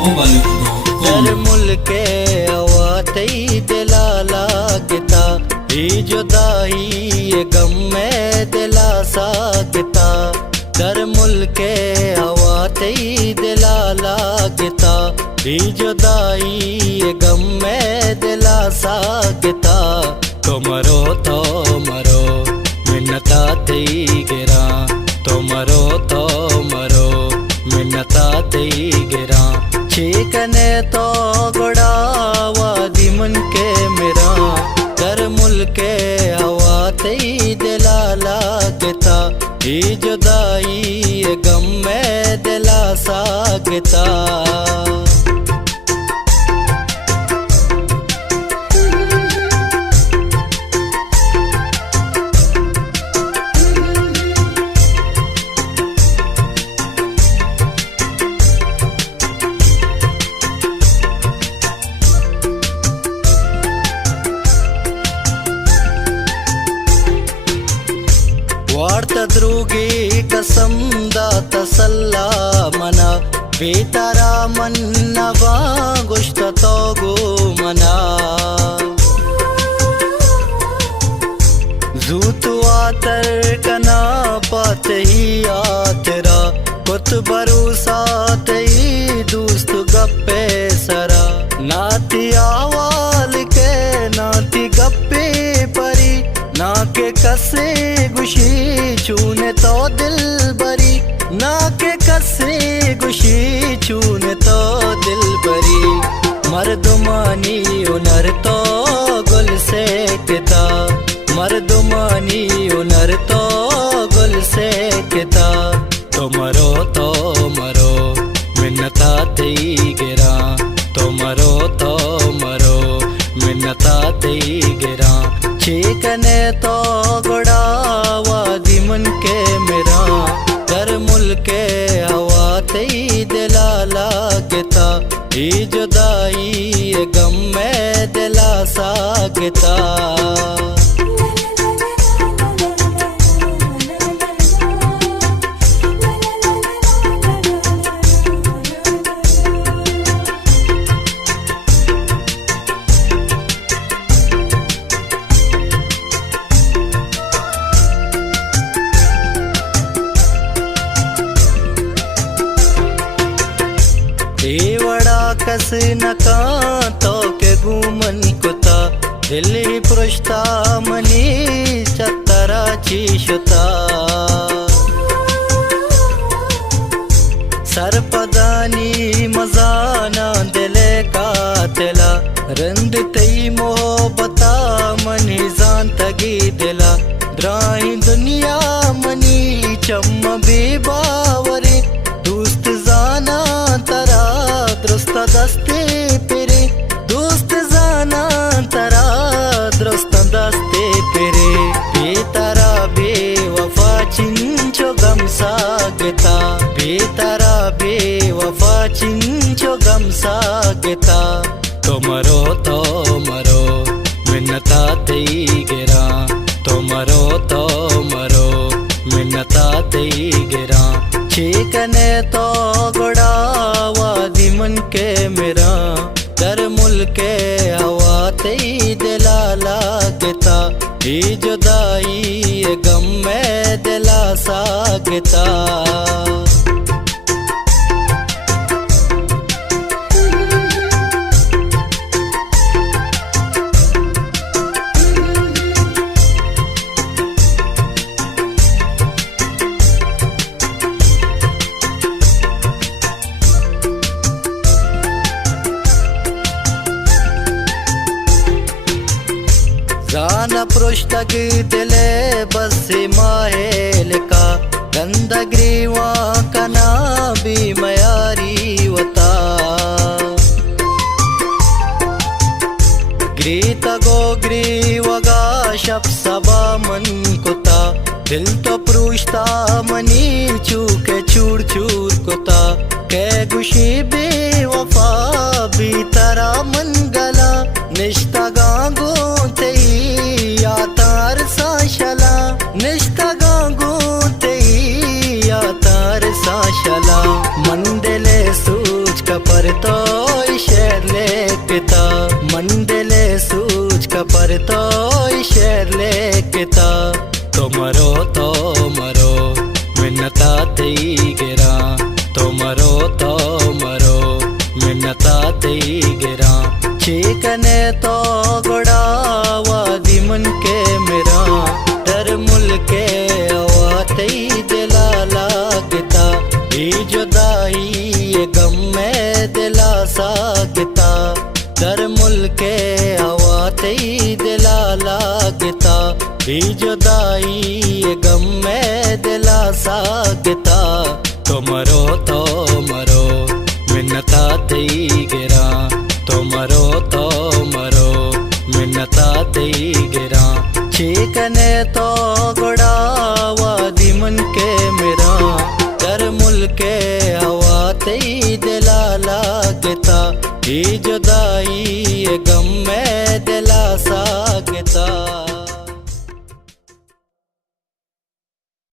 दर मुल्के आवाते दिला लागता, ही जुदाई ये गम में दिला सकता। दर मुल्के आवाते दिला लागता, ही जुदाई ये गम में दिला सकता। तो मरो मिन्नता तेई गिरा, तो मरो मिन्नता तेई गिरा। चीकने तो गुड़ावा दिमन के मेरा, दर मुल्के आवाते दिला लागता, ही जुदाई ये गम में दिला सकता। वार्तद्रुगी कसम दात सल्ला मना, बेतारा मन्नवा गुश्त तोगो मना। जूतुआतर कना पाते ही आतरा, कुत भरोसा तेई दोस्त गप्पे सरा। नाती आवाल के नाती गप्पे परी, ना के कसे गुशी चूने तो दिल बरी, ना के कसे गुशी चूने तो दिल बरी। मर्दुमानी उनर तो गुल से किता, मर्दुमानी उनर तो गुल से किता। तो मरो मिन्नता तेई गिरा, तो मरो मिन्नता तेई गिरा। चीकने तो गुड़ावा दिमन के मेरा, दर मुल्के आवाते दिला लागता, ही जुदाई ये गम में दिला सकता। कस नका तो के गुमन कुता, दिल्ली पृष्ठा मनी चतरा चीशुता। सरपदानी मजाना दिले का तिला, रंद तई मोहब्बता मनी जान तगी दिला। द्राही दुनिया मनी चम्म बेबावरे, दोस्त जाना तरा दुरुस्त दस्ते पेरे, दोस्त जाना तरा दुरुस्त दस्ते पेरे। बेतारा बेवफा चिंचो गम सागता, बेतारा बेवफा चिंचो गम सागता। तो मरो मिन्नता तेई गिरा, तो मरो मिन्नता तेई गिरा। चीकने तो गुड़ावा दिमन के मेरा, दर मुल्के आवाते दिला लागता, ही जुदाई ये गम में दिला सकता। जाना पृष्ठक दिले बस माहेल का, गंदग्रीवा कना भी मयारी वता। ग्रीत गो ग्रीवगा शब सबा मन कुता, दिल तो पृष्ठा मनी चूके चूर चूर कुता। के गुशी बेवफा भी तरा मन गला, निश्ता गांगो तेई आतार साशला, निश्ता गांगो तेई आतार साशला। मंदिले सूझ कपर तो शेर लेकता मंडले सूझ कपर तो शेर लेकता तो मरो मिन्नता तेई गिरा तो मरो मिन्नता तेई गिरा चीकने तो गुड़ावा दिमन के मेरा डर मुल्के आवा तेई दिला लागता ई जुदाई ये गम में दिला सागता डर मुल्के आवा तेई दिला लागता ई जुदाई ये गम में दिला सागता तो मरो मिन्नता तेई गिरा तो मरो मिन्नता तेई गिरा चीकने तो गुड़ावा दिमन के मेरा डर मुल्के हवा तेई दिला लागता ई जुदाई ये गम में दिला सागता।